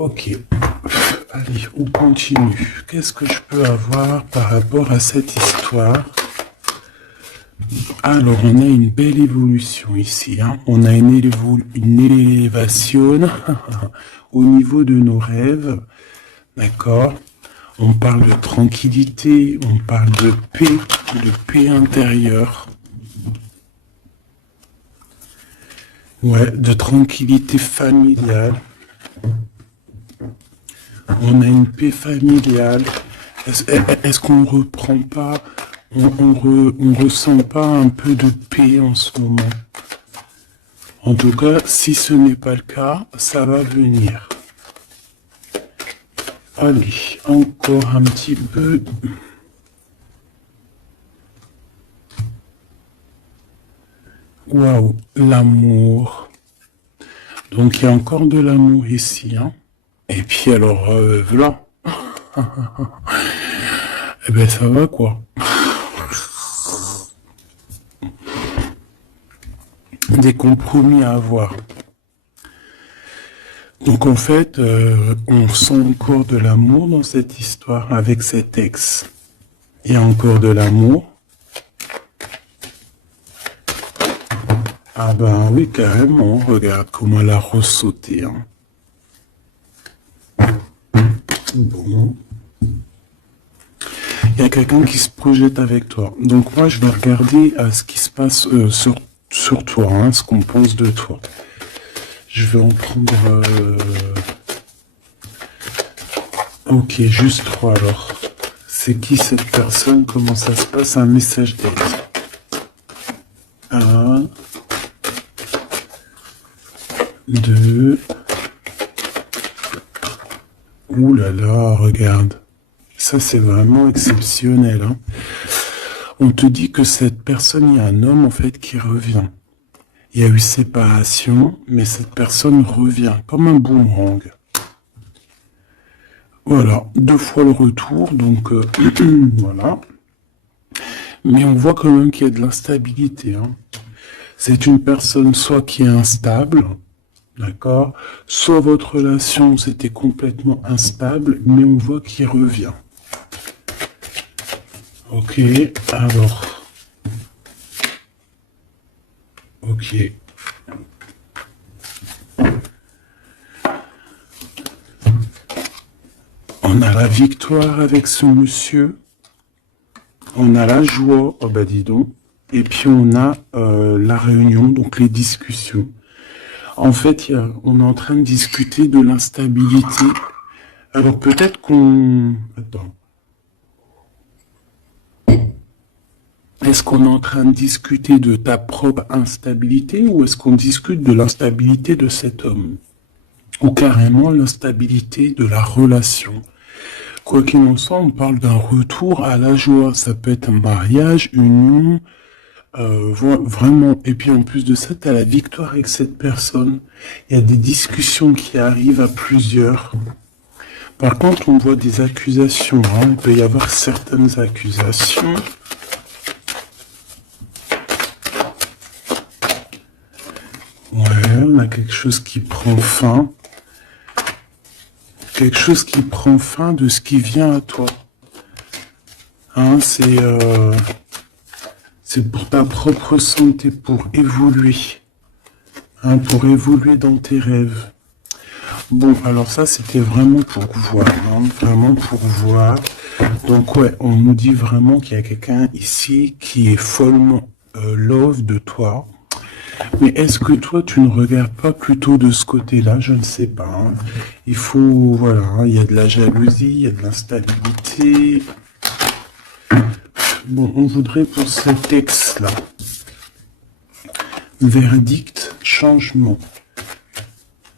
Ok. Allez, on continue. Qu'est-ce que je peux avoir par rapport à cette histoire? Alors, on a une belle évolution ici. Hein. On a une élévation au niveau de nos rêves. D'accord? On parle de tranquillité, on parle de paix intérieure. Ouais, de tranquillité familiale. On a une paix familiale. Est-ce qu'on reprend pas, on ressent pas un peu de paix en ce moment? En tout cas, si ce n'est pas le cas, ça va venir. Allez, encore un petit peu. Waouh, l'amour. Donc il y a encore de l'amour ici, hein. Et puis alors, voilà. Eh ben ça va quoi. Des compromis à avoir. Donc en fait, on sent encore de l'amour dans cette histoire avec cet ex. Il y a encore de l'amour. Ah ben oui, carrément. Regarde comment elle a ressauté. Hein. Bon. Il y a quelqu'un qui se projette avec toi. Donc moi, je vais regarder ce qui se passe sur toi, hein, ce qu'on pense de toi. Je vais en prendre... Ok, juste 3 alors. C'est qui cette personne? Comment ça se passe? Un message d'aide. 1, 2. Ouh là là, regarde. Ça, c'est vraiment exceptionnel. Hein. On te dit que cette personne, il y a un homme en fait qui revient. Il y a eu séparation, mais cette personne revient comme un boomerang. Voilà, 2 fois le retour, donc voilà. Mais on voit quand même qu'il y a de l'instabilité. Hein. C'est une personne soit qui est instable, d'accord, soit votre relation c'était complètement instable, mais on voit qu'il revient. Ok, alors. Ok. On a la victoire avec ce monsieur. On a la joie, oh bah dis donc. Et puis on a la réunion, donc les discussions. En fait, on est en train de discuter de l'instabilité. Alors peut-être qu'on... Attends. Est-ce qu'on est en train de discuter de ta propre instabilité ou est-ce qu'on discute de l'instabilité de cet homme? Ou carrément l'instabilité de la relation? Quoi qu'il en soit, on parle d'un retour à la joie. Ça peut être un mariage, une union, vraiment. Et puis en plus de ça, tu as la victoire avec cette personne. Il y a des discussions qui arrivent à plusieurs. Par contre, on voit des accusations. Hein. Il peut y avoir certaines accusations. Ouais, on a quelque chose qui prend fin. Quelque chose qui prend fin de ce qui vient à toi. Hein, c'est pour ta propre santé, pour évoluer. Hein, pour évoluer dans tes rêves. Bon, alors ça, c'était vraiment pour voir. Hein, vraiment pour voir. Donc ouais, on nous dit vraiment qu'il y a quelqu'un ici qui est follement love de toi. Mais est-ce que toi, tu ne regardes pas plutôt de ce côté-là? Je ne sais pas. Hein. Il faut, voilà, hein, il y a de la jalousie, il y a de l'instabilité. Bon, on voudrait pour ce texte-là. Verdict, changement.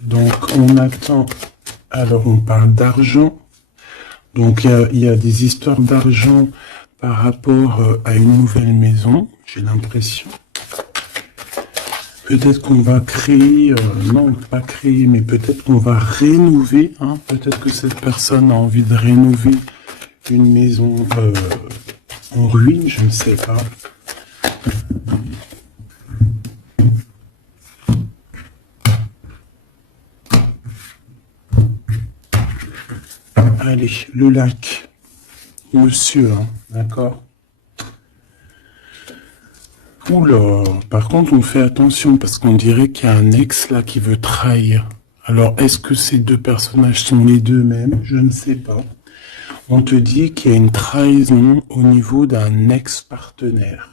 Donc, on attend. Alors, on parle d'argent. Donc, il y a des histoires d'argent par rapport à une nouvelle maison, j'ai l'impression. Peut-être qu'on va créer, non pas créer, mais peut-être qu'on va rénover. Hein, peut-être que cette personne a envie de rénover une maison en ruine, je ne sais pas. Allez, le lac. Monsieur, hein, d'accord. Oula, par contre, on fait attention parce qu'on dirait qu'il y a un ex là qui veut trahir. Alors, est-ce que ces deux personnages sont les deux mêmes? Je ne sais pas. On te dit qu'il y a une trahison au niveau d'un ex-partenaire.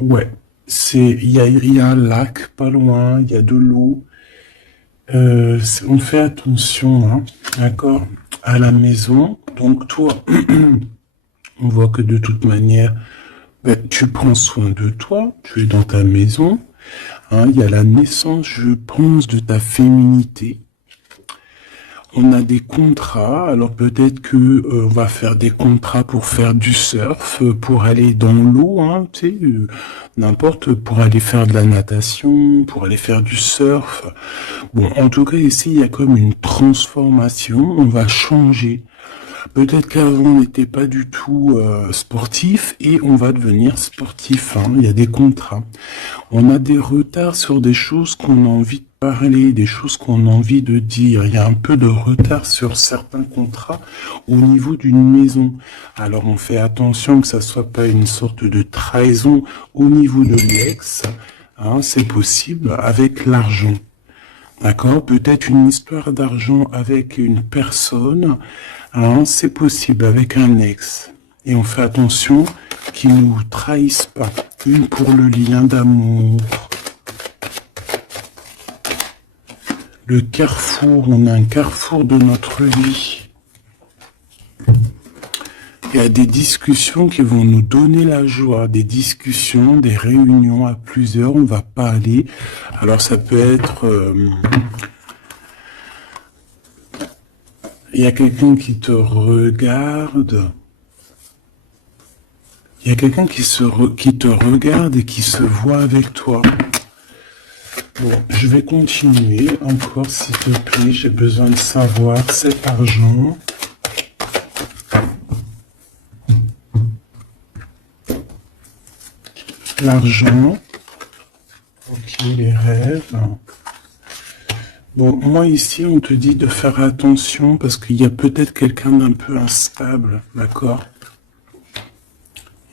Ouais, il y a un lac pas loin, il y a de l'eau. On fait attention, hein, d'accord, à la maison. Donc toi, on voit que de toute manière, ben, tu prends soin de toi, tu es dans ta maison. Hein, il y a la naissance, je pense, de ta féminité. On a des contrats, alors peut-être que on va faire des contrats pour faire du surf, pour aller dans l'eau, hein, tu sais, n'importe, pour aller faire de la natation, pour aller faire du surf. Bon, en tout cas ici, il y a comme une transformation, on va changer. Peut-être qu'avant on n'était pas du tout sportif et on va devenir sportif. Hein. Il y a des contrats. On a des retards sur des choses qu'on a envie de parler, des choses qu'on a envie de dire. Il y a un peu de retard sur certains contrats au niveau d'une maison. Alors on fait attention que ça soit pas une sorte de trahison au niveau de l'ex. Hein, c'est possible avec l'argent. D'accord? Peut-être une histoire d'argent avec une personne. Hein, c'est possible avec un ex. Et on fait attention qu'il ne nous trahisse pas. Une pour le lien d'amour. Le carrefour, on a un carrefour de notre vie. Il y a des discussions qui vont nous donner la joie, des discussions, des réunions à plusieurs, on va parler. Alors ça peut être... il y a quelqu'un qui te regarde. Il y a quelqu'un qui te regarde et qui se voit avec toi. Bon, je vais continuer encore, s'il te plaît. J'ai besoin de savoir cet argent. L'argent. Ok, les rêves. Bon, moi ici, on te dit de faire attention parce qu'il y a peut-être quelqu'un d'un peu instable, d'accord?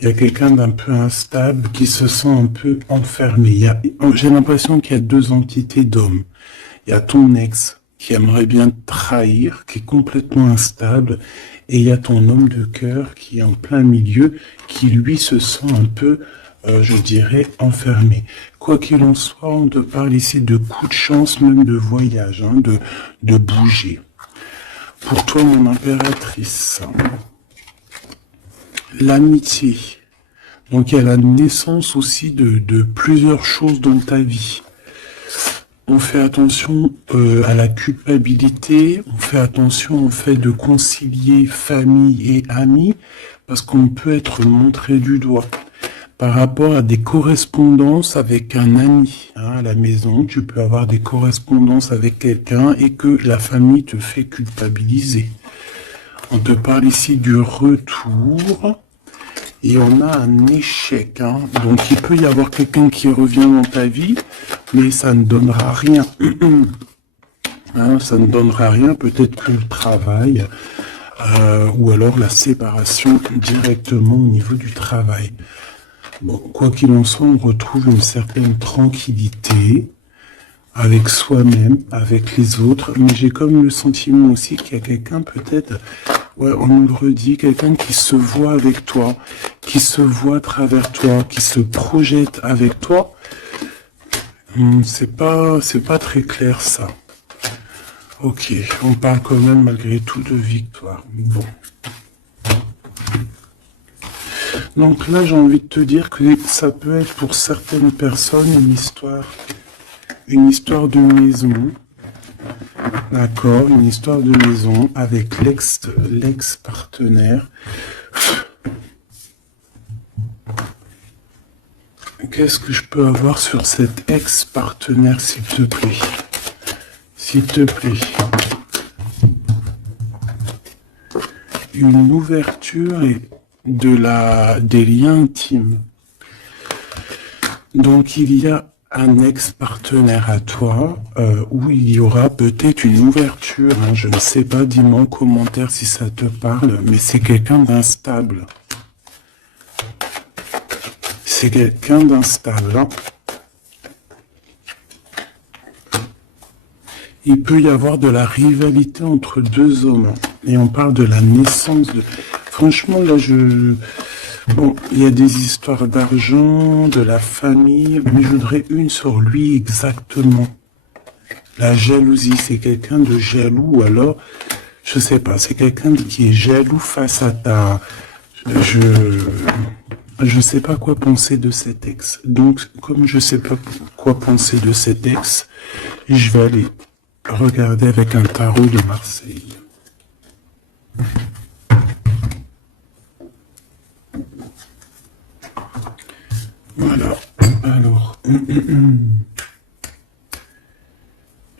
Il y a quelqu'un d'un peu instable qui se sent un peu enfermé. J'ai l'impression qu'il y a deux entités d'hommes. Il y a ton ex qui aimerait bien te trahir, qui est complètement instable, et il y a ton homme de cœur qui est en plein milieu, qui lui se sent un peu, je dirais, enfermé. Quoi qu'il en soit, on te parle ici de coups de chance, même de voyage, hein, de bouger. Pour toi, mon impératrice, l'amitié. Donc il y a la naissance aussi de plusieurs choses dans ta vie. On fait attention à la culpabilité, on fait attention au fait de concilier famille et amis, parce qu'on peut être montré du doigt. Par rapport à des correspondances avec un ami, hein, à la maison, tu peux avoir des correspondances avec quelqu'un et que la famille te fait culpabiliser. On te parle ici du retour et on a un échec. Hein. Donc il peut y avoir quelqu'un qui revient dans ta vie, mais ça ne donnera rien. Hein, ça ne donnera rien, peut-être que le travail, ou alors la séparation directement au niveau du travail. Bon, quoi qu'il en soit, on retrouve une certaine tranquillité avec soi-même, avec les autres, mais j'ai comme le sentiment aussi qu'il y a quelqu'un peut-être, ouais, on nous le redit, quelqu'un qui se voit avec toi, qui se voit à travers toi, qui se projette avec toi. C'est pas très clair ça. Ok, on parle quand même malgré tout de victoire. Bon. Donc là, j'ai envie de te dire que ça peut être pour certaines personnes une histoire de maison. D'accord, une histoire de maison avec l'ex-partenaire. Qu'est-ce que je peux avoir sur cet ex-partenaire, s'il te plaît? S'il te plaît. Une ouverture et des liens intimes. Donc il y a un ex-partenaire à toi, où il y aura peut-être une ouverture, hein, je ne sais pas, dis-moi en commentaire si ça te parle, mais c'est quelqu'un d'instable. C'est quelqu'un d'instable, hein. Il peut y avoir de la rivalité entre deux hommes, et on parle de la naissance de... Franchement, là, Bon, il y a des histoires d'argent, de la famille, mais je voudrais une sur lui exactement. La jalousie, c'est quelqu'un de jaloux, ou alors, je sais pas, c'est quelqu'un qui est jaloux face à ta... Je sais pas quoi penser de cet ex. Donc, comme je sais pas quoi penser de cet ex, je vais aller regarder avec un tarot de Marseille. Voilà. Alors,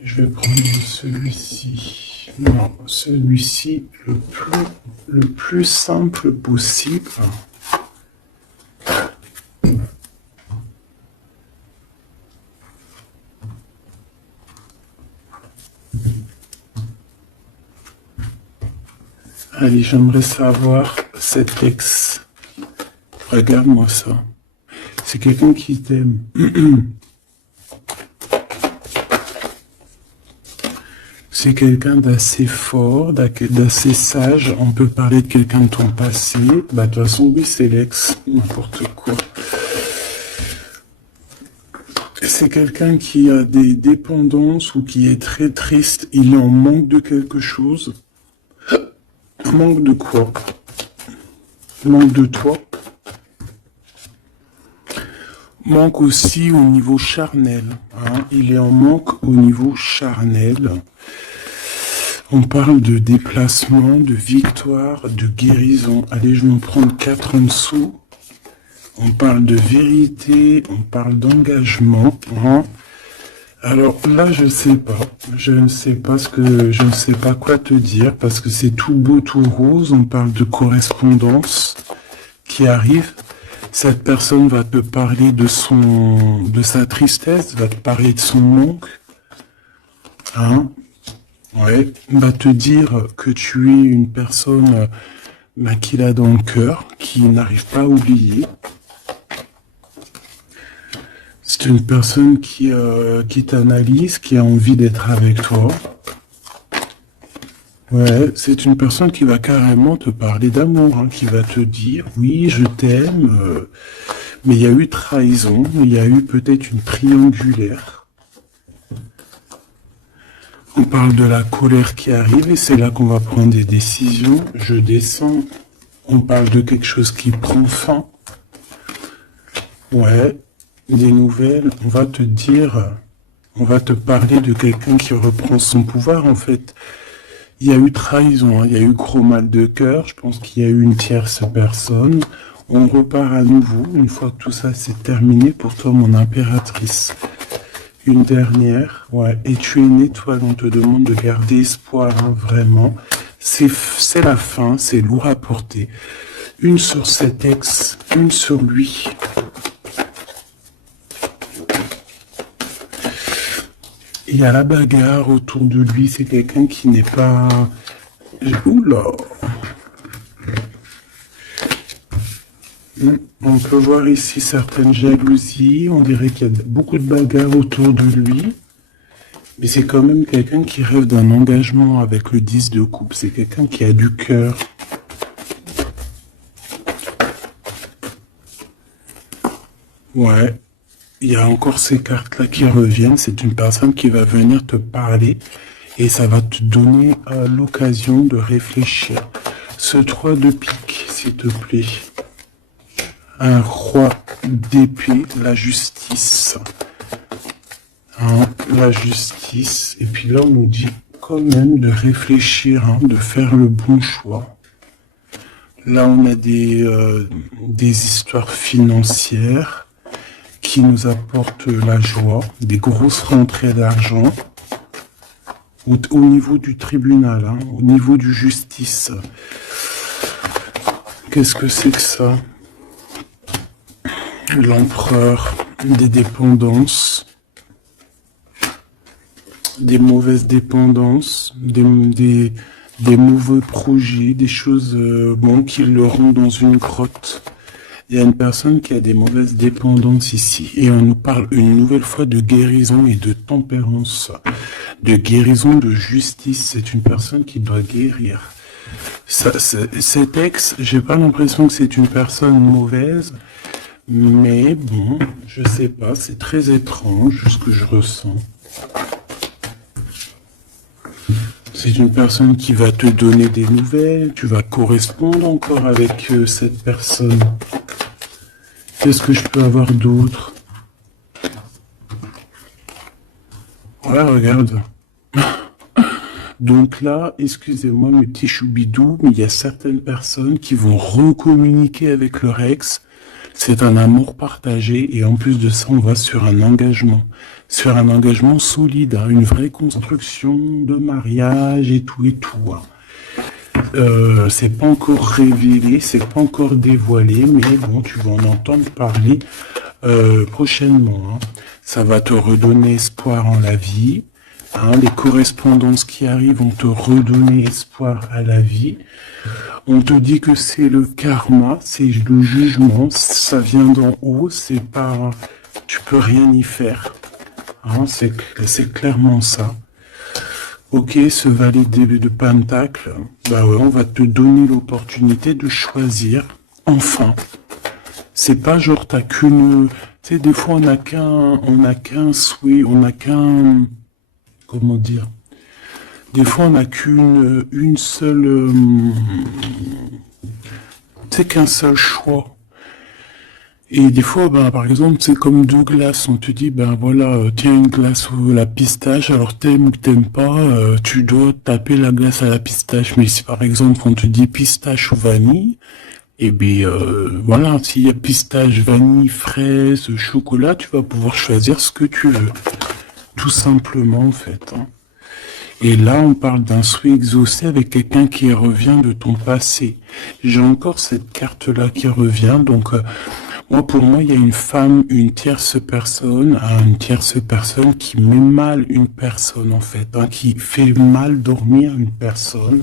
je vais prendre celui-ci. Non, celui-ci le plus simple possible. Allez, j'aimerais savoir cet ex. Regarde-moi ça. C'est quelqu'un qui t'aime. C'est quelqu'un d'assez fort, d'assez sage. On peut parler de quelqu'un de ton passé. Bah, de toute façon, oui, c'est l'ex. N'importe quoi. C'est quelqu'un qui a des dépendances ou qui est très triste. Il est en manque de quelque chose. Manque de quoi? Manque de toi. Manque aussi au niveau charnel. Hein. Il est en manque au niveau charnel. On parle de déplacement, de victoire, de guérison. Allez, je vais en prendre 4 en dessous. On parle de vérité, on parle d'engagement. Hein. Alors là, je sais pas. Je ne sais pas je ne sais pas quoi te dire parce que c'est tout beau, tout rose. On parle de correspondance qui arrive. Cette personne va te parler de sa tristesse, va te parler de son manque. Hein? Ouais. Va te dire que tu es une personne qu'il a dans le cœur, qui n'arrive pas à oublier. C'est une personne qui t'analyse, qui a envie d'être avec toi. Ouais, c'est une personne qui va carrément te parler d'amour, hein, qui va te dire, oui, je t'aime, mais il y a eu trahison, il y a eu peut-être une triangulaire. On parle de la colère qui arrive et c'est là qu'on va prendre des décisions. Je descends, on parle de quelque chose qui prend fin. Ouais, des nouvelles, on va te dire, on va te parler de quelqu'un qui reprend son pouvoir en fait. Il y a eu trahison, hein, il y a eu gros mal de cœur, je pense qu'il y a eu une tierce personne. On repart à nouveau, une fois que tout ça c'est terminé, pour toi mon impératrice. Une dernière, ouais, et tu es une étoile, on te demande de garder espoir, hein, vraiment. C'est la fin, c'est lourd à porter. Une sur cet ex, une sur lui. Il y a la bagarre autour de lui, c'est quelqu'un qui n'est pas... Oula! On peut voir ici certaines jalousies, on dirait qu'il y a beaucoup de bagarres autour de lui. Mais c'est quand même quelqu'un qui rêve d'un engagement avec le 10 de coupe, c'est quelqu'un qui a du cœur. Ouais. Il y a encore ces cartes-là qui reviennent. C'est une personne qui va venir te parler et ça va te donner l'occasion de réfléchir. Ce 3 de pique, s'il te plaît. Un roi d'épée, la justice. Hein, la justice. Et puis là, on nous dit quand même de réfléchir, hein, de faire le bon choix. Là, on a des histoires financières qui nous apportent la joie, des grosses rentrées d'argent au niveau du tribunal, hein, au niveau du justice. Qu'est-ce que c'est que ça? L'empereur. des dépendances, des mauvaises dépendances, des mauvais projets, des choses bon, qui le rendent dans une grotte. Il y a une personne qui a des mauvaises dépendances ici. Et on nous parle une nouvelle fois de guérison et de tempérance. De guérison, de justice. C'est une personne qui doit guérir. Cet ex, j'ai pas l'impression que c'est une personne mauvaise. Mais bon, je sais pas. C'est très étrange ce que je ressens. C'est une personne qui va te donner des nouvelles. Tu vas correspondre encore avec cette personne. Qu'est-ce que je peux avoir d'autre? Ouais, regarde. Donc là, excusez-moi mes petits choubidous, mais il y a certaines personnes qui vont recommuniquer avec leur ex. C'est un amour partagé et en plus de ça, on va sur un engagement solide, hein, une vraie construction de mariage et tout. Hein. C'est pas encore révélé, c'est pas encore dévoilé, mais bon, tu vas en entendre parler prochainement. Hein. Ça va te redonner espoir en la vie. Hein. Les correspondances qui arrivent vont te redonner espoir à la vie. On te dit que c'est le karma, c'est le jugement, ça vient d'en haut, c'est pas, tu peux rien y faire. Hein, c'est clairement ça. Ok, ce valet de Pentacle, bah ouais, on va te donner l'opportunité de choisir, enfin. C'est pas genre t'as qu'une, tu sais, des fois on n'a qu'un souhait, on n'a qu'un, comment dire, des fois on n'a une seule, tu sais, qu'un seul choix. Et des fois, ben, par exemple, c'est comme deux glaces. On te dit, ben voilà, tiens une glace ou la pistache, alors t'aimes ou t'aimes pas, tu dois taper la glace à la pistache. Mais si par exemple on te dit pistache ou vanille, eh bien voilà, s'il y a pistache, vanille, fraise, chocolat, tu vas pouvoir choisir ce que tu veux. Tout simplement en fait. Hein. Et là, on parle d'un souhait exaucé avec quelqu'un qui revient de ton passé. J'ai encore cette carte-là qui revient, donc... moi, pour moi, il y a une femme, une tierce personne qui met mal une personne, en fait, hein, qui fait mal dormir une personne.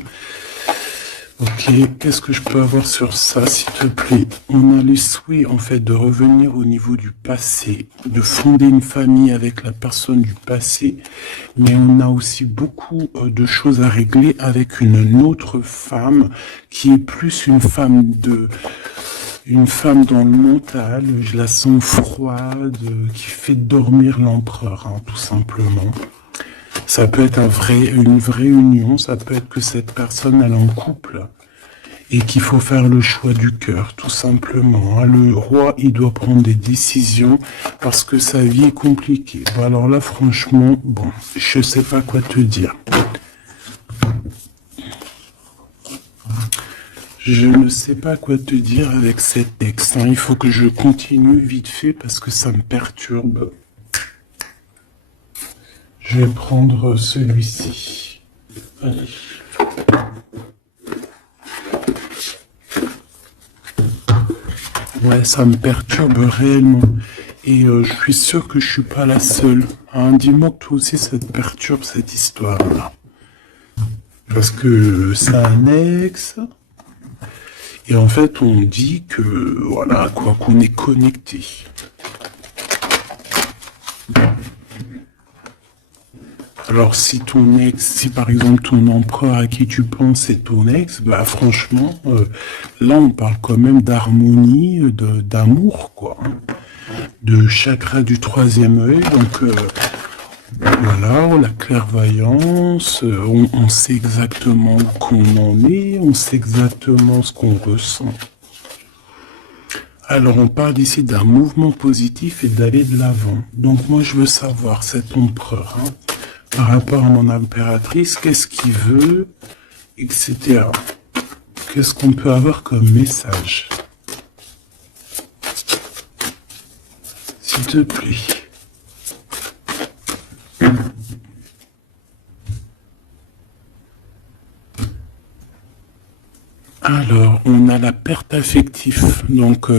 Ok, qu'est-ce que je peux avoir sur ça, s'il te plaît? On a les souhaits, en fait, de revenir au niveau du passé, de fonder une famille avec la personne du passé, mais on a aussi beaucoup de choses à régler avec une autre femme, qui est plus une femme dans le mental, je la sens froide, qui fait dormir l'empereur, hein, tout simplement. Ça peut être une vraie union, ça peut être que cette personne elle est en couple et qu'il faut faire le choix du cœur, tout simplement. Hein. Le roi, il doit prendre des décisions parce que sa vie est compliquée. Bon, alors là, franchement, bon, je sais pas quoi te dire. Je ne sais pas quoi te dire avec cet texte. Hein. Il faut que je continue vite fait parce que ça me perturbe. Je vais prendre celui-ci. Allez. Ouais, ça me perturbe réellement. Et je suis sûr que je suis pas la seule. Hein. Dis-moi que toi aussi ça te perturbe cette histoire-là. Parce que c'est un ex... Et en fait, on dit que, voilà, quoi, qu'on est connecté. Alors, si par exemple ton empereur à qui tu penses est ton ex, bah franchement, là on parle quand même d'harmonie, d'amour, quoi. De chakra du troisième œil, donc... voilà, la clairvoyance, on sait exactement où qu'on en est, on sait exactement ce qu'on ressent. Alors on parle ici d'un mouvement positif et d'aller de l'avant. Donc moi je veux savoir, cet empereur, hein, par rapport à mon impératrice, qu'est-ce qu'il veut, etc. Qu'est-ce qu'on peut avoir comme message? S'il te plaît. Alors, on a la perte affective, donc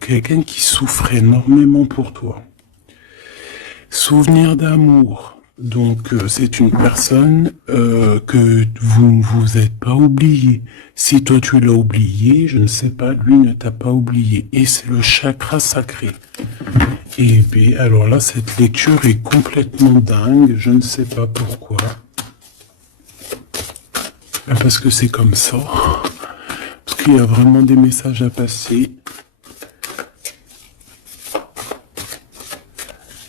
quelqu'un qui souffre énormément pour toi. Souvenir d'amour. Donc, c'est une personne que vous ne vous êtes pas oublié. Si toi tu l'as oublié, je ne sais pas, lui ne t'a pas oublié. Et c'est le chakra sacré. Et bien, alors là, cette lecture est complètement dingue. Je ne sais pas pourquoi. Parce que c'est comme ça. Parce qu'il y a vraiment des messages à passer.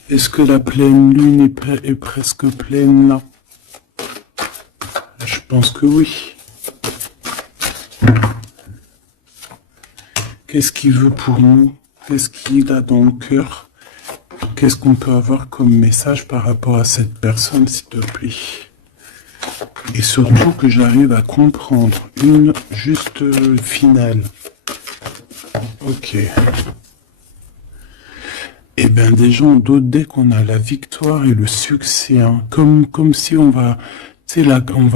Est-ce que la pleine lune est presque pleine là? Je pense que oui. Qu'est-ce qu'il veut pour nous? Qu'est-ce qu'il a dans le cœur? Qu'est-ce qu'on peut avoir comme message par rapport à cette personne, s'il te plaît? Et surtout que j'arrive à comprendre une juste finale. Ok. Eh bien, déjà, en d'autres decks, on a la victoire et le succès. Hein. Comme si on va... Tu sais, là, comme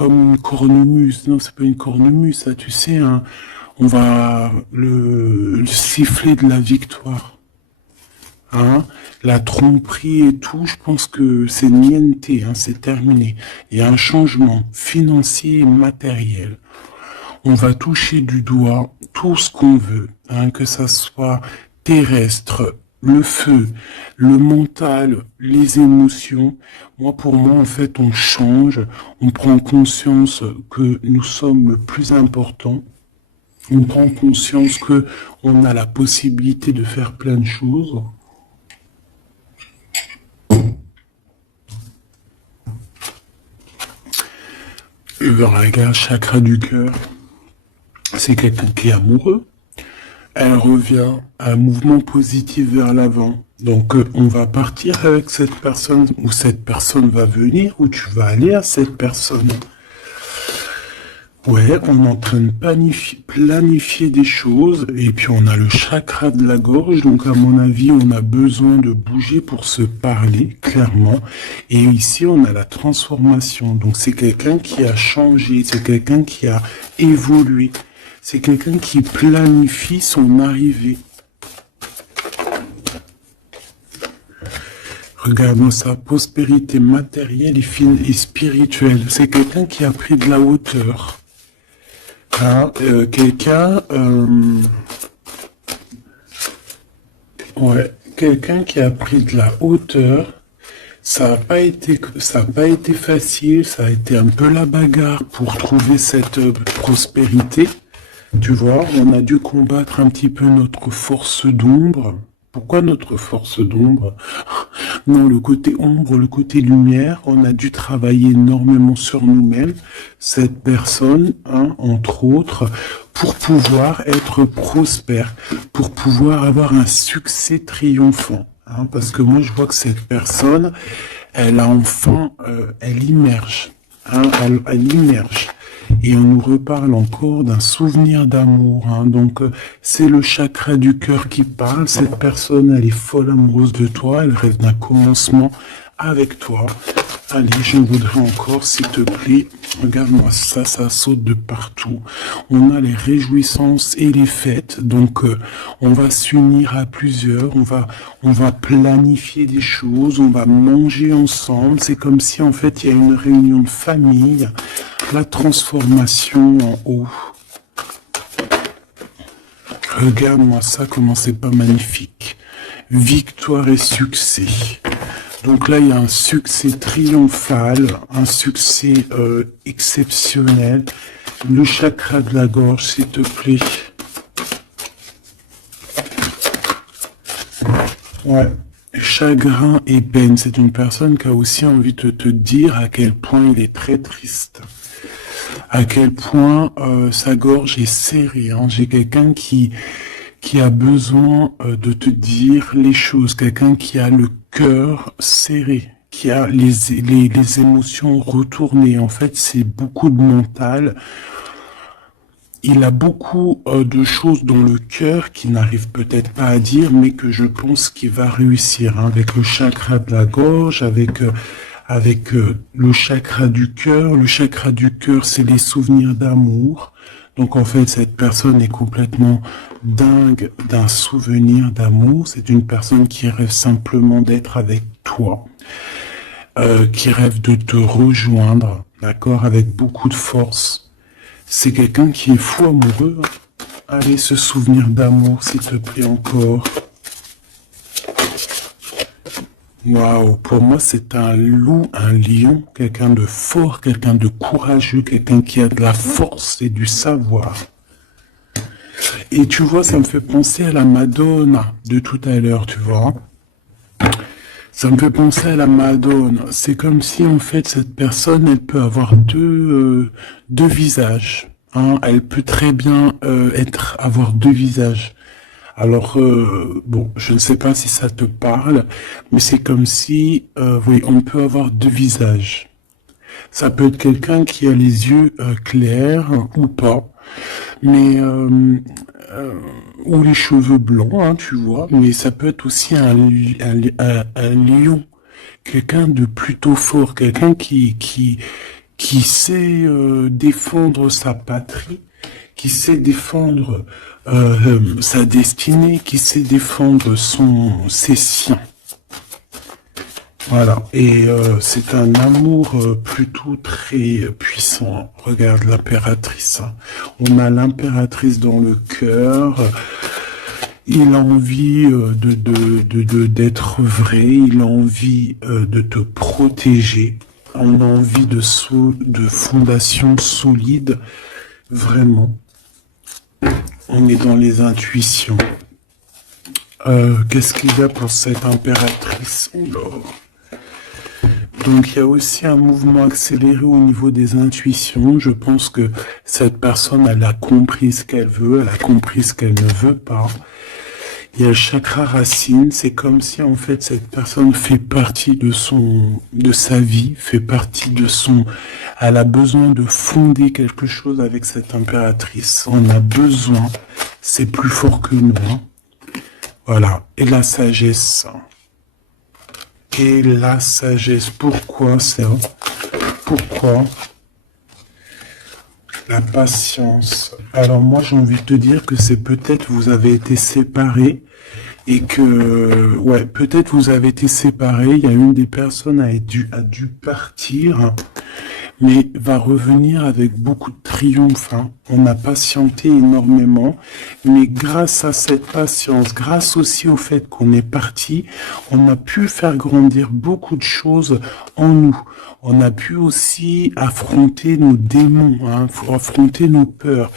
une cornemuse. Non, c'est pas une cornemuse, ça, tu sais. Hein, on va le sifflet de la victoire. Hein, la tromperie et tout, je pense que c'est niente, hein, c'est terminé. Il y a un changement financier et matériel. On va toucher du doigt tout ce qu'on veut, hein, que ça soit terrestre, le feu, le mental, les émotions. Pour moi, en fait, on change, on prend conscience que nous sommes le plus important. On prend conscience que on a la possibilité de faire plein de choses. Regarde, chakra du cœur, c'est quelqu'un qui est amoureux. Elle revient à un mouvement positif vers l'avant. Donc, on va partir avec cette personne, ou cette personne va venir, ou tu vas aller à cette personne. Ouais, on est en train de planifier des choses, et puis on a le chakra de la gorge, donc à mon avis, on a besoin de bouger pour se parler, clairement. Et ici, on a la transformation, donc c'est quelqu'un qui a changé, c'est quelqu'un qui a évolué, c'est quelqu'un qui planifie son arrivée. Regarde-moi ça, prospérité matérielle et spirituelle, c'est quelqu'un qui a pris de la hauteur. Hein, quelqu'un qui a pris de la hauteur. Ça n'a pas été facile, ça a été un peu la bagarre pour trouver cette prospérité. Tu vois, on a dû combattre un petit peu notre force d'ombre. Pourquoi notre force d'ombre? Non, le côté ombre, le côté lumière, on a dû travailler énormément sur nous-mêmes, cette personne, hein, entre autres, pour pouvoir être prospère, pour pouvoir avoir un succès triomphant. Hein, parce que moi, je vois que cette personne, elle a enfin, elle immerge. Hein, elle immerge. Et on nous reparle encore d'un souvenir d'amour. Hein. Donc, c'est le chakra du cœur qui parle. Cette personne, elle est folle amoureuse de toi. Elle rêve d'un commencement avec toi. Allez, je voudrais encore, s'il te plaît, regarde-moi ça, ça saute de partout. On a les réjouissances et les fêtes. Donc, on va s'unir à plusieurs. On va planifier des choses. On va manger ensemble. C'est comme si, en fait, il y a une réunion de famille. La transformation en haut. Regarde-moi ça, comment c'est pas magnifique. Victoire et succès. Donc là, il y a un succès triomphal, un succès exceptionnel. Le chakra de la gorge, s'il te plaît. Ouais. Chagrin et peine. C'est une personne qui a aussi envie de te dire à quel point il est très triste. À quel point sa gorge est serrée. Hein. J'ai quelqu'un qui a besoin de te dire les choses. Quelqu'un qui a le cœur serré, qui a les émotions retournées. En fait, c'est beaucoup de mental. Il a beaucoup de choses dans le cœur qu'il n'arrive peut-être pas à dire, mais que je pense qu'il va réussir. Hein, avec le chakra de la gorge, avec le chakra du cœur. Le chakra du cœur, c'est les souvenirs d'amour. Donc en fait, cette personne est complètement dingue d'un souvenir d'amour. C'est une personne qui rêve simplement d'être avec toi, qui rêve de te rejoindre, d'accord, avec beaucoup de force. C'est quelqu'un qui est fou amoureux. Allez, ce souvenir d'amour, s'il te plaît, encore. Waouh, pour moi, c'est un loup, un lion, quelqu'un de fort, quelqu'un de courageux, quelqu'un qui a de la force et du savoir. Et tu vois, ça me fait penser à la Madonna de tout à l'heure, tu vois. Ça me fait penser à la Madonna. C'est comme si, en fait, cette personne, elle peut avoir deux visages. Hein. Elle peut très bien avoir deux visages. Alors, bon, je ne sais pas si ça te parle, mais c'est comme si, oui, on peut avoir deux visages. Ça peut être quelqu'un qui a les yeux clairs ou pas, mais ou les cheveux blancs, hein, tu vois. Mais ça peut être aussi un lion, quelqu'un de plutôt fort, quelqu'un qui sait défendre sa patrie, qui sait défendre sa destinée, qui sait défendre ses siens. Voilà, et c'est un amour plutôt très puissant. Regarde l'impératrice. Hein. On a l'impératrice dans le cœur. Il a envie d'être vrai. Il a envie de te protéger. On a envie de fondations solides. Vraiment. On est dans les intuitions. Qu'est-ce qu'il y a pour cette impératrice? Oula. Donc il y a aussi un mouvement accéléré au niveau des intuitions. Je pense que cette personne, elle a compris ce qu'elle veut, elle a compris ce qu'elle ne veut pas. Il y a le chakra racine. C'est comme si en fait cette personne fait partie de sa vie, fait partie de elle a besoin de fonder quelque chose avec cette impératrice. On a besoin. C'est plus fort que nous. Hein. Voilà. Et la sagesse. Et la sagesse. Pourquoi ça? Pourquoi? La patience. Alors moi, j'ai envie de te dire que c'est peut-être vous avez été séparés et que, ouais, peut-être vous avez été séparés. Il y a une des personnes a dû partir, mais va revenir avec beaucoup de triomphe. Hein. On a patienté énormément, mais grâce à cette patience, grâce aussi au fait qu'on est parti, on a pu faire grandir beaucoup de choses en nous. On a pu aussi affronter nos démons, hein, affronter nos peurs.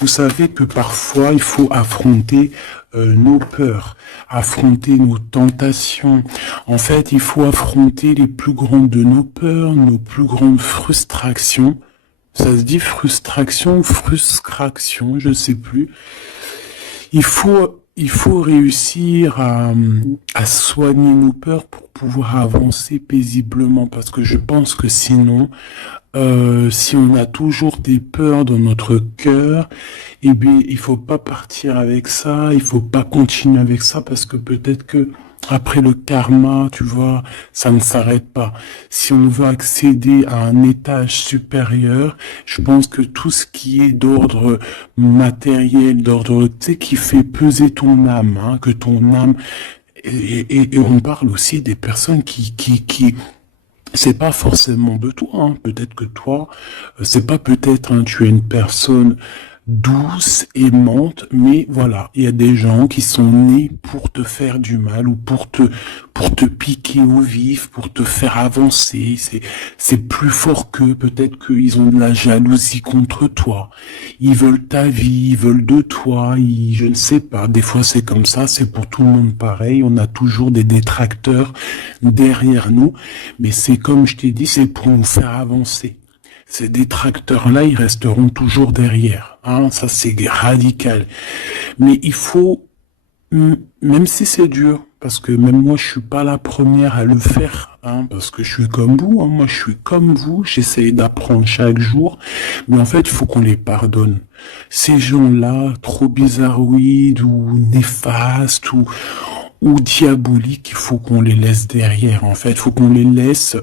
Vous savez que parfois, il faut affronter nos peurs, affronter nos tentations. En fait, il faut affronter les plus grandes de nos peurs, nos plus grandes frustrations. Ça se dit frustration, frustration, je sais plus. Il faut réussir à soigner nos peurs pour pouvoir avancer paisiblement, parce que je pense que sinon, si on a toujours des peurs dans notre cœur, eh bien, il faut pas partir avec ça, il faut pas continuer avec ça, parce que peut-être que après le karma, tu vois, ça ne s'arrête pas. Si on veut accéder à un étage supérieur, je pense que tout ce qui est d'ordre matériel, d'ordre, tu sais, qui fait peser ton âme, hein, que ton âme, et on parle aussi des personnes qui c'est pas forcément de toi, hein. Peut-être que toi, c'est pas peut-être, hein, tu es une personne douce, aimante, mais voilà, il y a des gens qui sont nés pour te faire du mal ou pour te piquer au vif, pour te faire avancer. C'est plus fort qu'eux. Peut-être qu'ils ont de la jalousie contre toi. Ils veulent ta vie, ils veulent de toi. Je ne sais pas. Des fois, c'est comme ça. C'est pour tout le monde pareil. On a toujours des détracteurs derrière nous. Mais c'est comme je t'ai dit, c'est pour nous faire avancer. Ces détracteurs-là, ils resteront toujours derrière. Hein, ça, c'est radical. Mais il faut, même si c'est dur, parce que même moi, je suis pas la première à le faire, hein, parce que je suis comme vous. Hein, moi, je suis comme vous. J'essaie d'apprendre chaque jour. Mais en fait, il faut qu'on les pardonne. Ces gens-là, trop bizarroïdes ou néfastes, ou ou diaboliques, il faut qu'on les laisse derrière, en fait. Il faut qu'on les laisse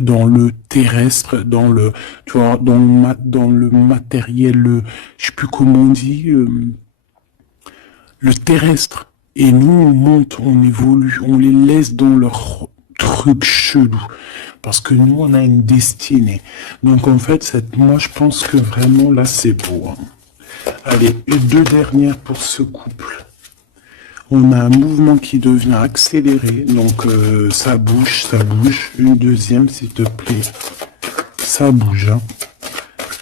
dans le terrestre, dans le, tu vois, dans le matériel, je sais plus comment on dit, le terrestre. Et nous, on monte, on évolue, on les laisse dans leur truc chelou. Parce que nous, on a une destinée. Donc, en fait, moi, je pense que vraiment, là, c'est beau. Hein. Allez, 2 dernières pour ce couple. On a un mouvement qui devient accéléré. Donc, ça bouge, ça bouge. Une deuxième, s'il te plaît. Ça bouge. Hein.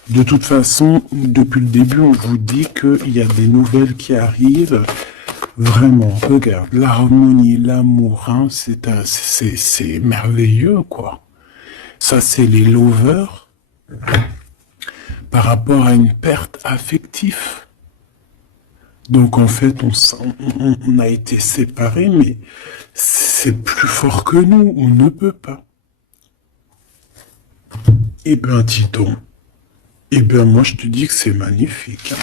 De toute façon, depuis le début, on vous dit qu'il y a des nouvelles qui arrivent. Vraiment, regarde, l'harmonie, l'amour, hein, c'est merveilleux, quoi. Ça, c'est les lovers par rapport à une perte affective. Donc, en fait, on a été séparés, mais c'est plus fort que nous, on ne peut pas. Eh ben, dis donc. Eh ben, moi, je te dis que c'est magnifique, hein.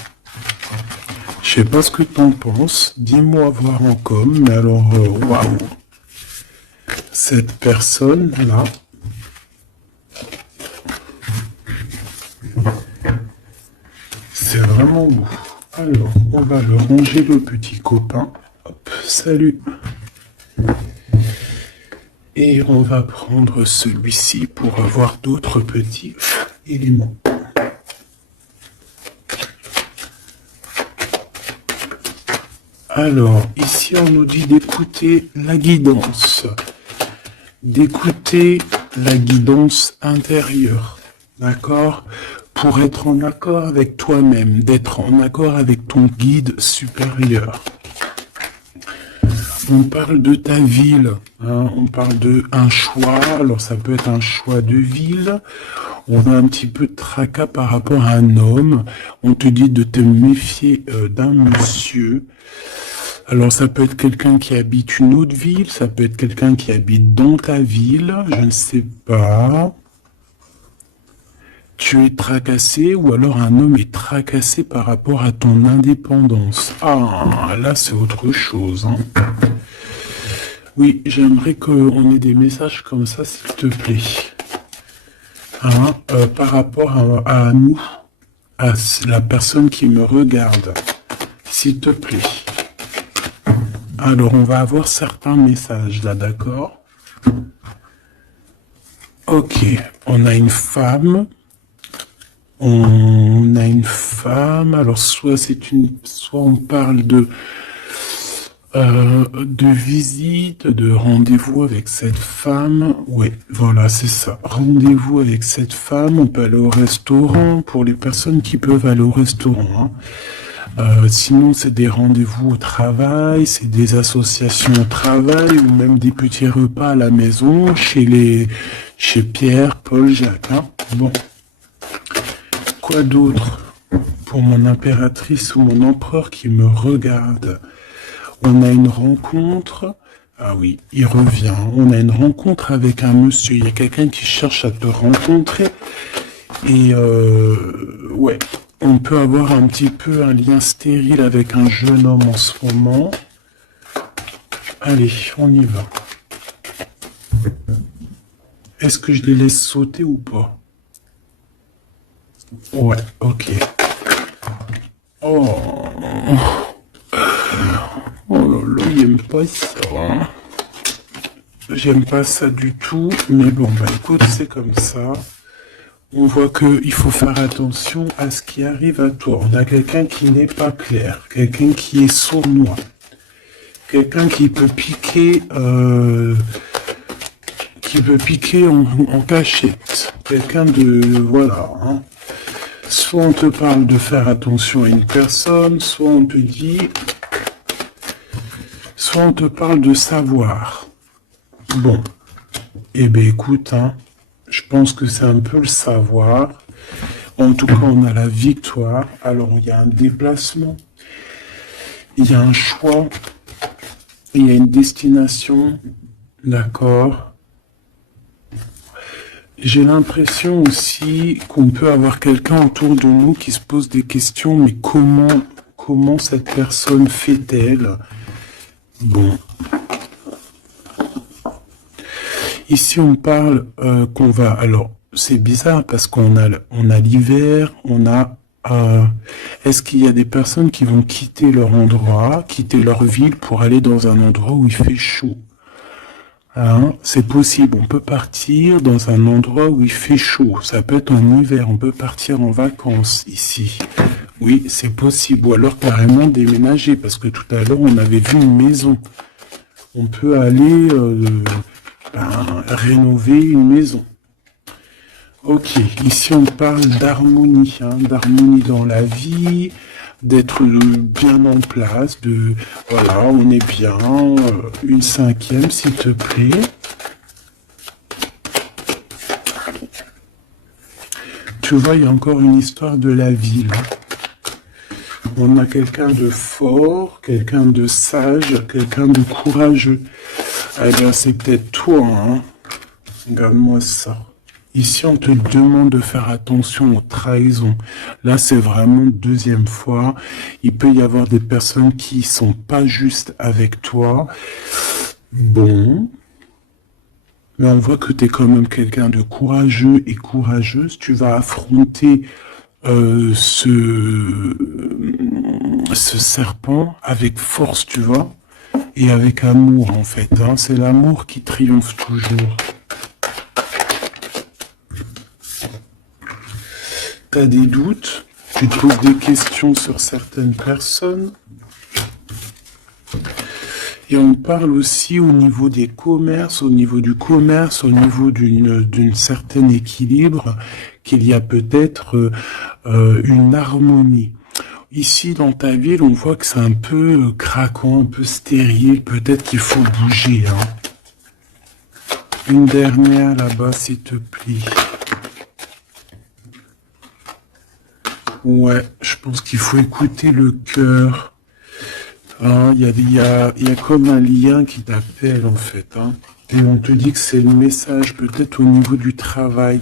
Je sais pas ce que t'en penses, dis-moi voir en com, mais alors, waouh, cette personne-là, c'est vraiment beau. Alors, on va le ranger le petit copain, hop, salut. Et on va prendre celui-ci pour avoir d'autres petits éléments. Alors, ici, on nous dit d'écouter la guidance. D'écouter la guidance intérieure. D'accord? Pour être en accord avec toi-même, d'être en accord avec ton guide supérieur. On parle de ta ville, hein, on parle de un choix, alors ça peut être un choix de ville, on a un petit peu de tracas par rapport à un homme, on te dit de te méfier d'un monsieur. Alors ça peut être quelqu'un qui habite une autre ville, ça peut être quelqu'un qui habite dans ta ville, je ne sais pas. Tu es tracassé ou alors un homme est tracassé par rapport à ton indépendance. Ah, là c'est autre chose. Hein. Oui, j'aimerais qu'on ait des messages comme ça, s'il te plaît. Hein, par rapport à nous, à la personne qui me regarde, s'il te plaît. Alors, on va avoir certains messages là, d'accord? Ok, on a une femme. On a une femme. Alors, soit on parle de visite, de rendez-vous avec cette femme. Oui, voilà, c'est ça. Rendez-vous avec cette femme. On peut aller au restaurant pour les personnes qui peuvent aller au restaurant. Hein. Sinon, c'est des rendez-vous au travail, c'est des associations au travail ou même des petits repas à la maison chez Pierre, Paul, Jacques. Hein. Bon. Quoi d'autre pour mon impératrice ou mon empereur qui me regarde? On a une rencontre. Ah oui, il revient. On a une rencontre avec un monsieur. Il y a quelqu'un qui cherche à te rencontrer. Et ouais. On peut avoir un petit peu un lien stérile avec un jeune homme en ce moment. Allez, on y va. Est-ce que je les laisse sauter ou pas? Ouais, ok. Oh. Oh là là, il aime pas ça. Hein. J'aime pas ça du tout. Mais bon, bah écoute, c'est comme ça. On voit qu'il faut faire attention à ce qui arrive à toi. On a quelqu'un qui n'est pas clair, quelqu'un qui est sournois, quelqu'un qui peut piquer, en cachette, quelqu'un de, voilà. Hein. Soit on te parle de faire attention à une personne, soit on te parle de savoir. Bon, eh ben écoute, hein. Je pense que c'est un peu le savoir. En tout cas, on a la victoire. Alors, il y a un déplacement. Il y a un choix. Il y a une destination. D'accord. J'ai l'impression aussi qu'on peut avoir quelqu'un autour de nous qui se pose des questions. Mais comment cette personne fait-elle? Bon. Ici, on parle qu'on va... Alors, c'est bizarre parce on a l'hiver, est-ce qu'il y a des personnes qui vont quitter leur endroit, quitter leur ville pour aller dans un endroit où il fait chaud? Hein, c'est possible, on peut partir dans un endroit où il fait chaud. Ça peut être en hiver, on peut partir en vacances ici. Oui, c'est possible. Ou alors carrément déménager, parce que tout à l'heure, on avait vu une maison. On peut aller rénover une maison. Ok, ici on parle d'harmonie, hein, d'harmonie dans la vie, d'être bien en place, voilà, on est bien, une cinquième s'il te plaît. Tu vois, il y a encore une histoire de la ville. On a quelqu'un de fort, quelqu'un de sage, quelqu'un de courageux. Eh bien, c'est peut-être toi, hein. Regarde-moi ça. Ici, on te demande de faire attention aux trahisons. Là, c'est vraiment deuxième fois. Il peut y avoir des personnes qui sont pas justes avec toi. Bon. Mais on voit que tu es quand même quelqu'un de courageux et courageuse. Tu vas affronter ce serpent avec force, tu vois, et avec amour, en fait. Hein. C'est l'amour qui triomphe toujours. Tu as des doutes, tu te poses des questions sur certaines personnes. Et on parle aussi au niveau des commerces, au niveau du commerce, au niveau d'une certaine équilibre, qu'il y a peut-être une harmonie. Ici, dans ta ville, on voit que c'est un peu craquant, un peu stérile. Peut-être qu'il faut bouger. Hein. Une dernière là-bas, s'il te plaît. Ouais, je pense qu'il faut écouter le cœur. Hein, il y a comme un lien qui t'appelle, en fait. Hein. Et on te dit que c'est le message, peut-être au niveau du travail.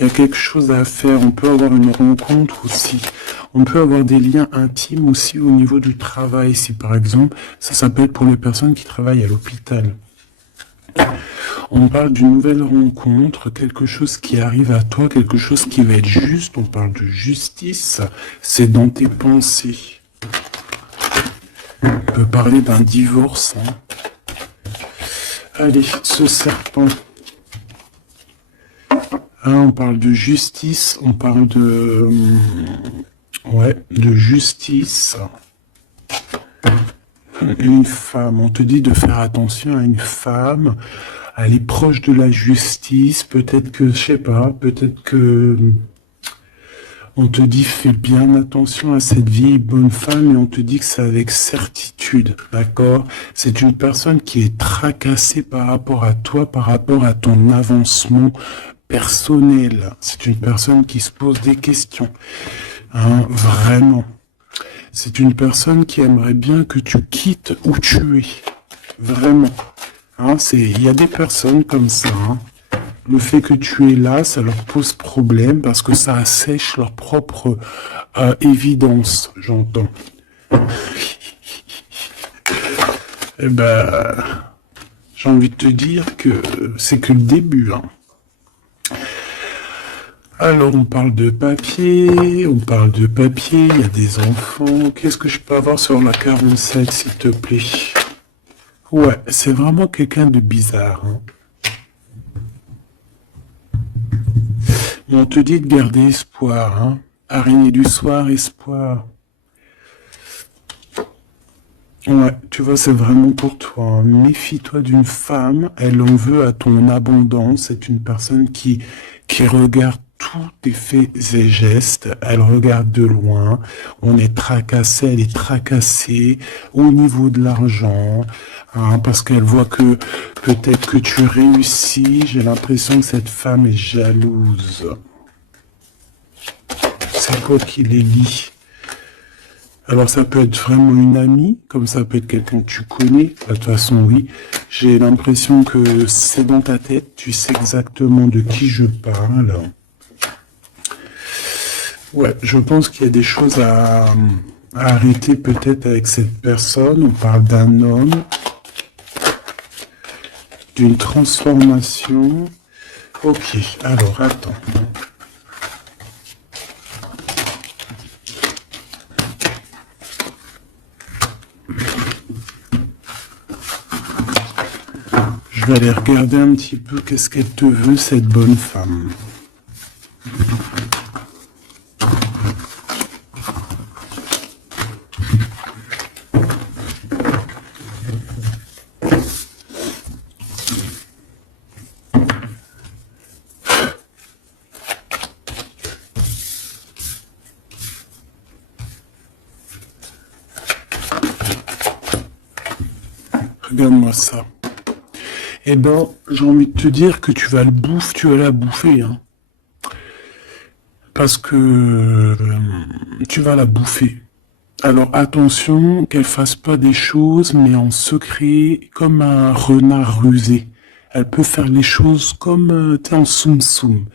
Il y a quelque chose à faire. On peut avoir une rencontre aussi. On peut avoir des liens intimes aussi au niveau du travail. Si par exemple, ça peut être pour les personnes qui travaillent à l'hôpital. On parle d'une nouvelle rencontre, quelque chose qui arrive à toi, quelque chose qui va être juste. On parle de justice. C'est dans tes pensées. On peut parler d'un divorce. Hein. Allez, ce serpent. Hein, on parle de justice, on parle de justice. Une femme, on te dit de faire attention à une femme, elle est proche de la justice, peut-être que, je sais pas, peut-être que on te dit fais bien attention à cette vieille bonne femme et on te dit que c'est avec certitude, d'accord? C'est une personne qui est tracassée par rapport à toi, par rapport à ton avancement personnel. C'est une personne qui se pose des questions, hein, vraiment. C'est une personne qui aimerait bien que tu quittes où tu es, vraiment. Hein, il y a des personnes comme ça, hein. Le fait que tu es là, ça leur pose problème parce que ça assèche leur propre évidence, j'entends. Eh ben, j'ai envie de te dire que c'est que le début. Hein. Alors, on parle de papier, il y a des enfants. Qu'est-ce que je peux avoir sur la 47, s'il te plaît? Ouais, c'est vraiment quelqu'un de bizarre. Hein. On te dit de garder espoir, hein. Araignée du soir, espoir. Ouais, tu vois, c'est vraiment pour toi. Hein. Méfie-toi d'une femme, elle en veut à ton abondance. C'est une personne qui regarde tous tes faits et gestes. Elle regarde de loin. On est tracassé, elle est tracassée au niveau de l'argent. Hein, parce qu'elle voit que peut-être que tu réussis. J'ai l'impression que cette femme est jalouse. C'est quoi qui les lie? Alors ça peut être vraiment une amie, comme ça peut être quelqu'un que tu connais. De toute façon, oui. J'ai l'impression que c'est dans ta tête. Tu sais exactement de qui je parle. Ouais, je pense qu'il y a des choses à arrêter peut-être avec cette personne. On parle d'un homme. d'une transformation. Ok, alors attends. Je vais aller regarder un petit peu qu'est-ce qu'elle te veut, cette bonne femme. Regarde-moi ça. Eh ben, j'ai envie de te dire que tu vas la bouffer, hein. Parce que tu vas la bouffer. Alors attention qu'elle fasse pas des choses, mais en secret, comme un renard rusé. Elle peut faire les choses comme t'es en soum-soum.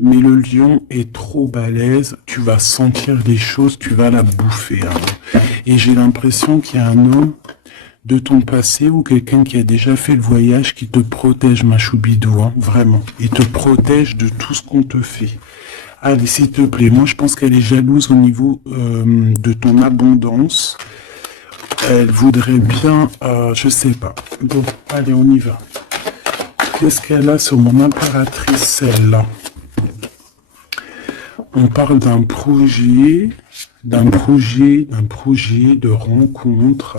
Mais le lion est trop balèze, tu vas sentir des choses, tu vas la bouffer, hein. Et j'ai l'impression qu'il y a un homme de ton passé ou quelqu'un qui a déjà fait le voyage qui te protège, ma choubidou, hein, vraiment. Il te protège de tout ce qu'on te fait. Allez, s'il te plaît, moi je pense qu'elle est jalouse au niveau de ton abondance. Elle voudrait bien, je sais pas. Bon, allez, on y va. Qu'est-ce qu'elle a sur mon impératrice, celle-là? On parle d'un projet de rencontre.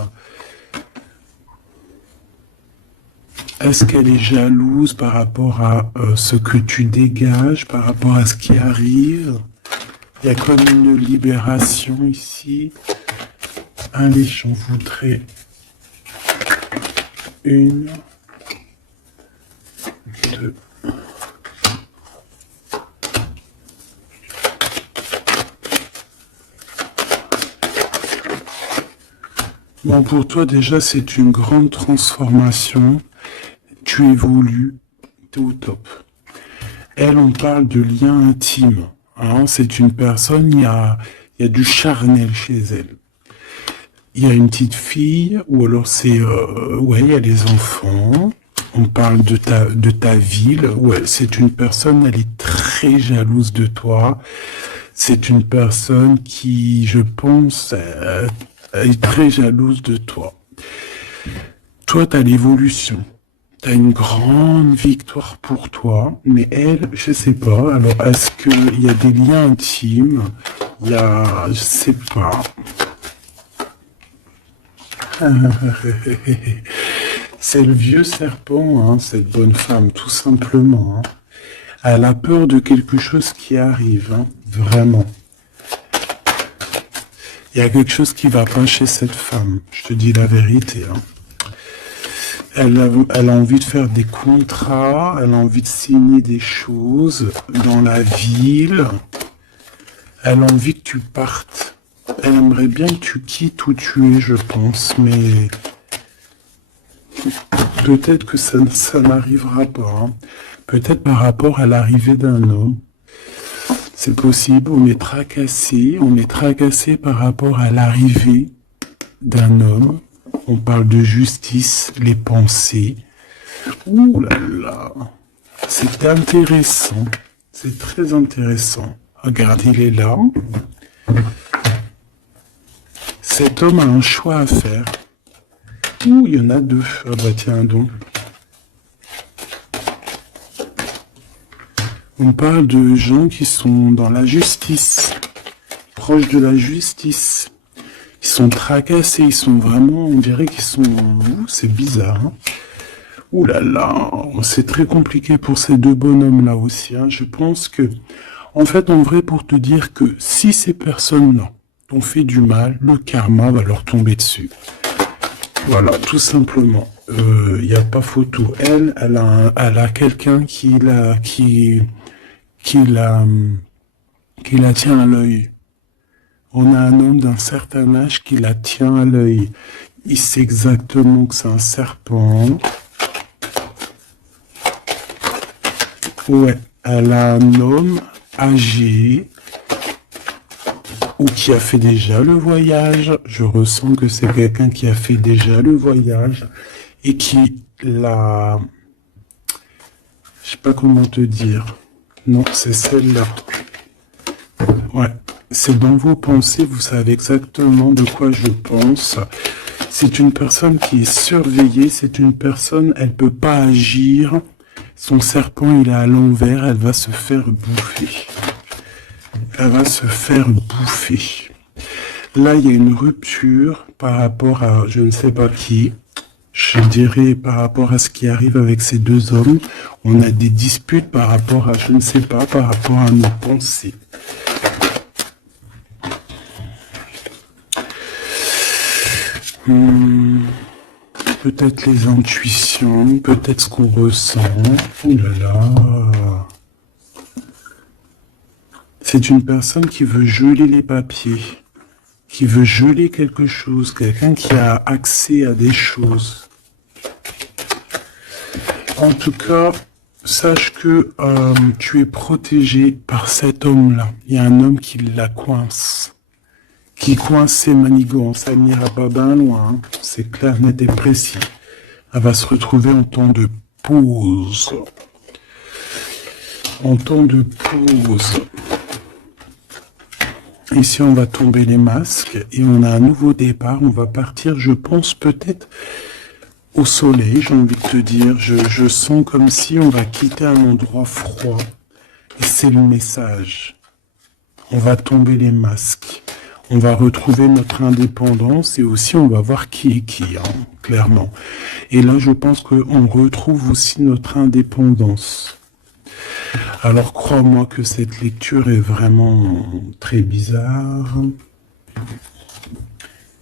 Est-ce qu'elle est jalouse par rapport à ce que tu dégages, par rapport à ce qui arrive? Il y a comme une libération ici. Allez, j'en voudrais une, deux. Bon, pour toi, déjà, c'est une grande transformation. Tu évolues, t'es au top. Elle, on parle de lien intime. Hein, c'est une personne, il y a du charnel chez elle. Il y a une petite fille, ou alors c'est... ouais, il y a les enfants. On parle de ta ville. Ouais, c'est une personne, elle est très jalouse de toi. C'est une personne qui, je pense, est très jalouse de toi. Toi, t'as l'évolution. T'as une grande victoire pour toi, mais elle, je sais pas. Alors, est-ce qu'il y a des liens intimes? Il y a, je sais pas. C'est le vieux serpent, hein, cette bonne femme, tout simplement. Hein. Elle a peur de quelque chose qui arrive, hein, vraiment. Il y a quelque chose qui va pas chez cette femme, je te dis la vérité. Hein. Elle a envie de faire des contrats, elle a envie de signer des choses dans la ville. Elle a envie que tu partes. Elle aimerait bien que tu quittes où tu es, je pense, mais peut-être que ça n'arrivera pas. Hein. Peut-être par rapport à l'arrivée d'un homme. C'est possible, on est tracassé par rapport à l'arrivée d'un homme. On parle de justice, les pensées. Ouh là là, c'est intéressant, c'est très intéressant. Regarde, il est là. Cet homme a un choix à faire. Ouh, il y en a deux. Ah bah tiens donc. On parle de gens qui sont dans la justice, proches de la justice. Ils sont tracassés, ils sont vraiment, on dirait qu'ils sont... C'est bizarre. Hein. Ouh là là, c'est très compliqué pour ces deux bonhommes-là aussi. Hein. Je pense que, en fait, en vrai, pour te dire que si ces personnes-là t'ont fait du mal, le karma va leur tomber dessus. Voilà, tout simplement. Il n'y a pas photo. Elle a quelqu'un qui la tient à l'œil. On a un homme d'un certain âge qui la tient à l'œil. Il sait exactement que c'est un serpent. Ouais, elle a un homme âgé ou qui a fait déjà le voyage. Je ressens que c'est quelqu'un qui a fait déjà le voyage et qui l'a Je sais pas comment te dire. Non, c'est celle-là. Ouais, c'est dans vos pensées, vous savez exactement de quoi je pense. C'est une personne qui est surveillée, c'est une personne, elle peut pas agir. Son serpent, il est à l'envers, elle va se faire bouffer. Elle va se faire bouffer. Là, il y a une rupture par rapport à je ne sais pas qui. Je dirais par rapport à ce qui arrive avec ces deux hommes. On a des disputes par rapport à je ne sais pas, par rapport à nos pensées. Peut-être les intuitions, peut-être ce qu'on ressent. Oh là là. C'est une personne qui veut geler les papiers, qui veut geler quelque chose, quelqu'un qui a accès à des choses. En tout cas, sache que tu es protégé par cet homme-là. Il y a un homme qui la coince. Qui coince ses manigances. Elle n'ira pas bien loin. Hein. C'est clair, net et précis. Elle va se retrouver en temps de pause. En temps de pause. Ici, on va tomber les masques et on a un nouveau départ. On va partir, je pense, peut-être au soleil, j'ai envie de te dire. Je sens comme si on va quitter un endroit froid. Et c'est le message. On va tomber les masques. On va retrouver notre indépendance et aussi on va voir qui est qui, hein, clairement. Et là, je pense qu'on retrouve aussi notre indépendance. Alors, crois-moi que cette lecture est vraiment très bizarre.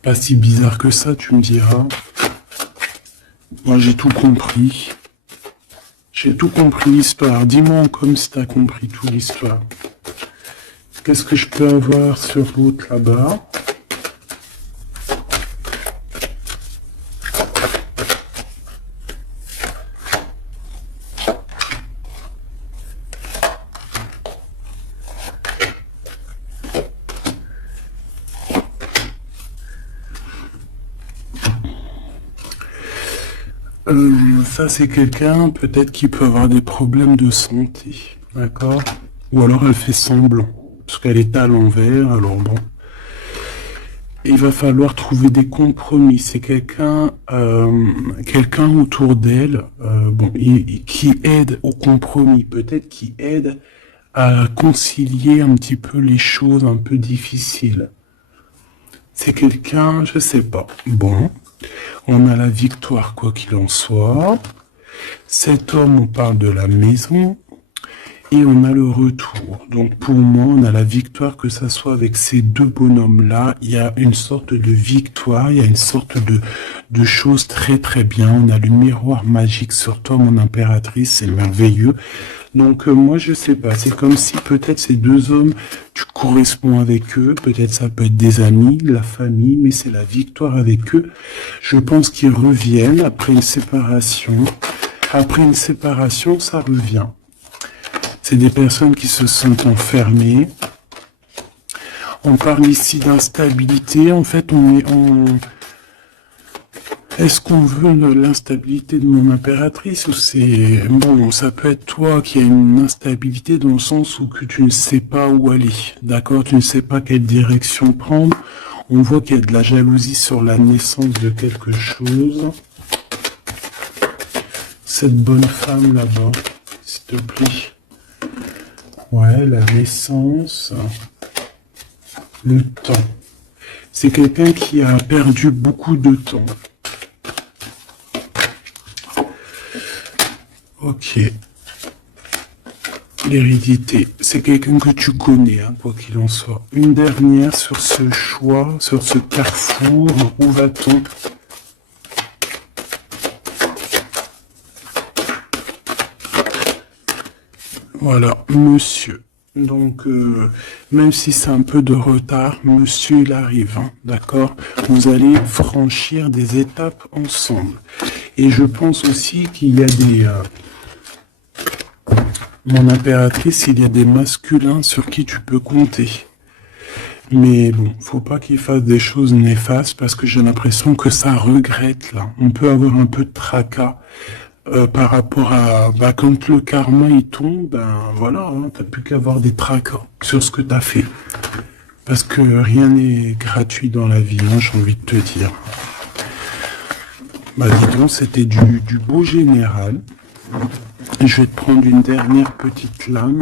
Pas si bizarre que ça, tu me diras. Moi, j'ai tout compris. J'ai tout compris l'histoire. Dis-moi comme si tu as compris toute l'histoire. Qu'est-ce que je peux avoir sur l'autre là-bas? Ça, c'est quelqu'un peut-être qui peut avoir des problèmes de santé. D'accord? Ou alors elle fait semblant. Parce qu'elle est à l'envers, alors bon. Il va falloir trouver des compromis. C'est quelqu'un autour d'elle qui aide au compromis. Peut-être qui aide à concilier un petit peu les choses un peu difficiles. C'est quelqu'un, je sais pas. Bon. On a la victoire, quoi qu'il en soit. Cet homme, on parle de la maison. Et on a le retour. Donc pour moi, on a la victoire, que ça soit avec ces deux bonhommes-là. Il y a une sorte de victoire, il y a une sorte de chose très très bien. On a le miroir magique sur toi, mon impératrice, c'est merveilleux. Donc moi, je sais pas, c'est comme si peut-être ces deux hommes, tu corresponds avec eux. Peut-être ça peut être des amis, la famille, mais c'est la victoire avec eux. Je pense qu'ils reviennent après une séparation. Après une séparation, ça revient. C'est des personnes qui se sont enfermées. On parle ici d'instabilité. En fait, Est-ce qu'on veut l'instabilité de mon impératrice ou c'est... Bon, ça peut être toi qui as une instabilité dans le sens où que tu ne sais pas où aller. D'accord? Tu ne sais pas quelle direction prendre. On voit qu'il y a de la jalousie sur la naissance de quelque chose. Cette bonne femme là-bas, s'il te plaît. Ouais, la naissance, le temps. C'est quelqu'un qui a perdu beaucoup de temps. Ok. L'hérédité, c'est quelqu'un que tu connais, hein, quoi qu'il en soit. Une dernière sur ce choix, sur ce carrefour, où va-t-on? Voilà, monsieur. Donc, même si c'est un peu de retard, monsieur, il arrive, hein, d'accord? Vous allez franchir des étapes ensemble. Et je pense aussi qu'il y a des... mon impératrice, il y a des masculins sur qui tu peux compter. Mais bon, faut pas qu'il fasse des choses néfastes parce que j'ai l'impression que ça regrette, là. On peut avoir un peu de tracas par rapport à quand le karma il tombe, ben voilà, hein, t'as plus qu'à avoir des tracks sur ce que t'as fait. Parce que rien n'est gratuit dans la vie, hein, j'ai envie de te dire. Bah dis donc, c'était du beau général. Je vais te prendre une dernière petite lame.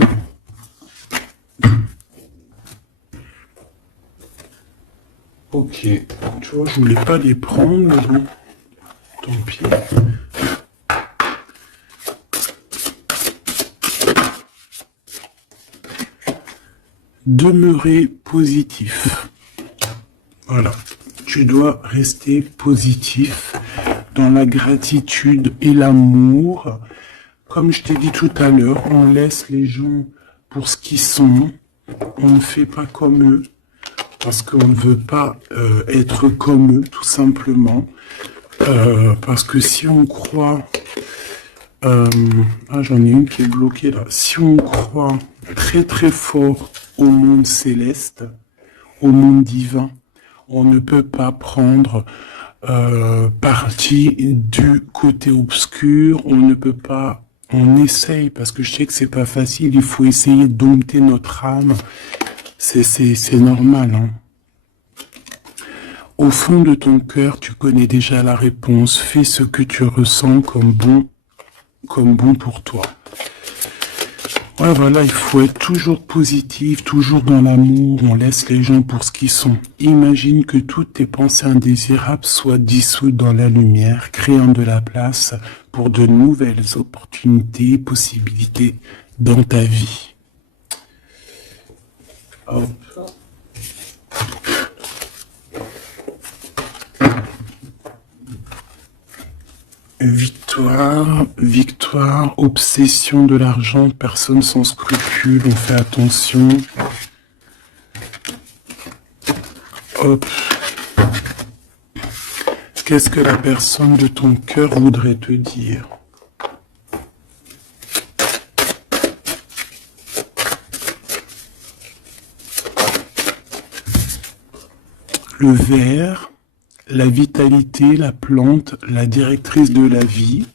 Ok, tu vois, je voulais pas les prendre, mais bon, tant pis. Demeurer positif. Voilà, tu dois rester positif dans la gratitude et l'amour. Comme je t'ai dit tout à l'heure, on laisse les gens pour ce qu'ils sont. On ne fait pas comme eux. Parce qu'on ne veut pas être comme eux, tout simplement. Parce que si on croit... j'en ai une qui est bloquée là. Si on croit très très fort au monde céleste, au monde divin, on ne peut pas prendre parti du côté obscur. On ne peut pas... On essaye, parce que je sais que c'est pas facile. Il faut essayer de dompter notre âme. C'est normal, hein. Au fond de ton cœur, tu connais déjà la réponse. Fais ce que tu ressens comme bon pour toi. Ouais, voilà, il faut être toujours positif, toujours dans l'amour. On laisse les gens pour ce qu'ils sont. Imagine que toutes tes pensées indésirables soient dissoutes dans la lumière, créant de la place pour de nouvelles opportunités, possibilités dans ta vie. Hop. Victoire, obsession de l'argent, personne sans scrupule, on fait attention. Hop. Qu'est-ce que la personne de ton cœur voudrait te dire? Le ver, la vitalité, la plante, la directrice de la vie.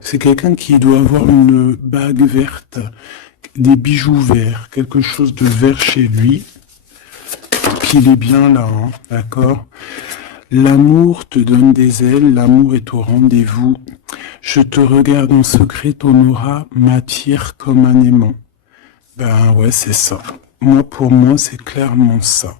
C'est quelqu'un qui doit avoir une bague verte, des bijoux verts, quelque chose de vert chez lui, qu'il est bien là, hein, d'accord? L'amour te donne des ailes, l'amour est au rendez-vous. Je te regarde en secret, ton aura m'attire comme un aimant. Ben ouais, c'est ça. Pour moi, c'est clairement ça.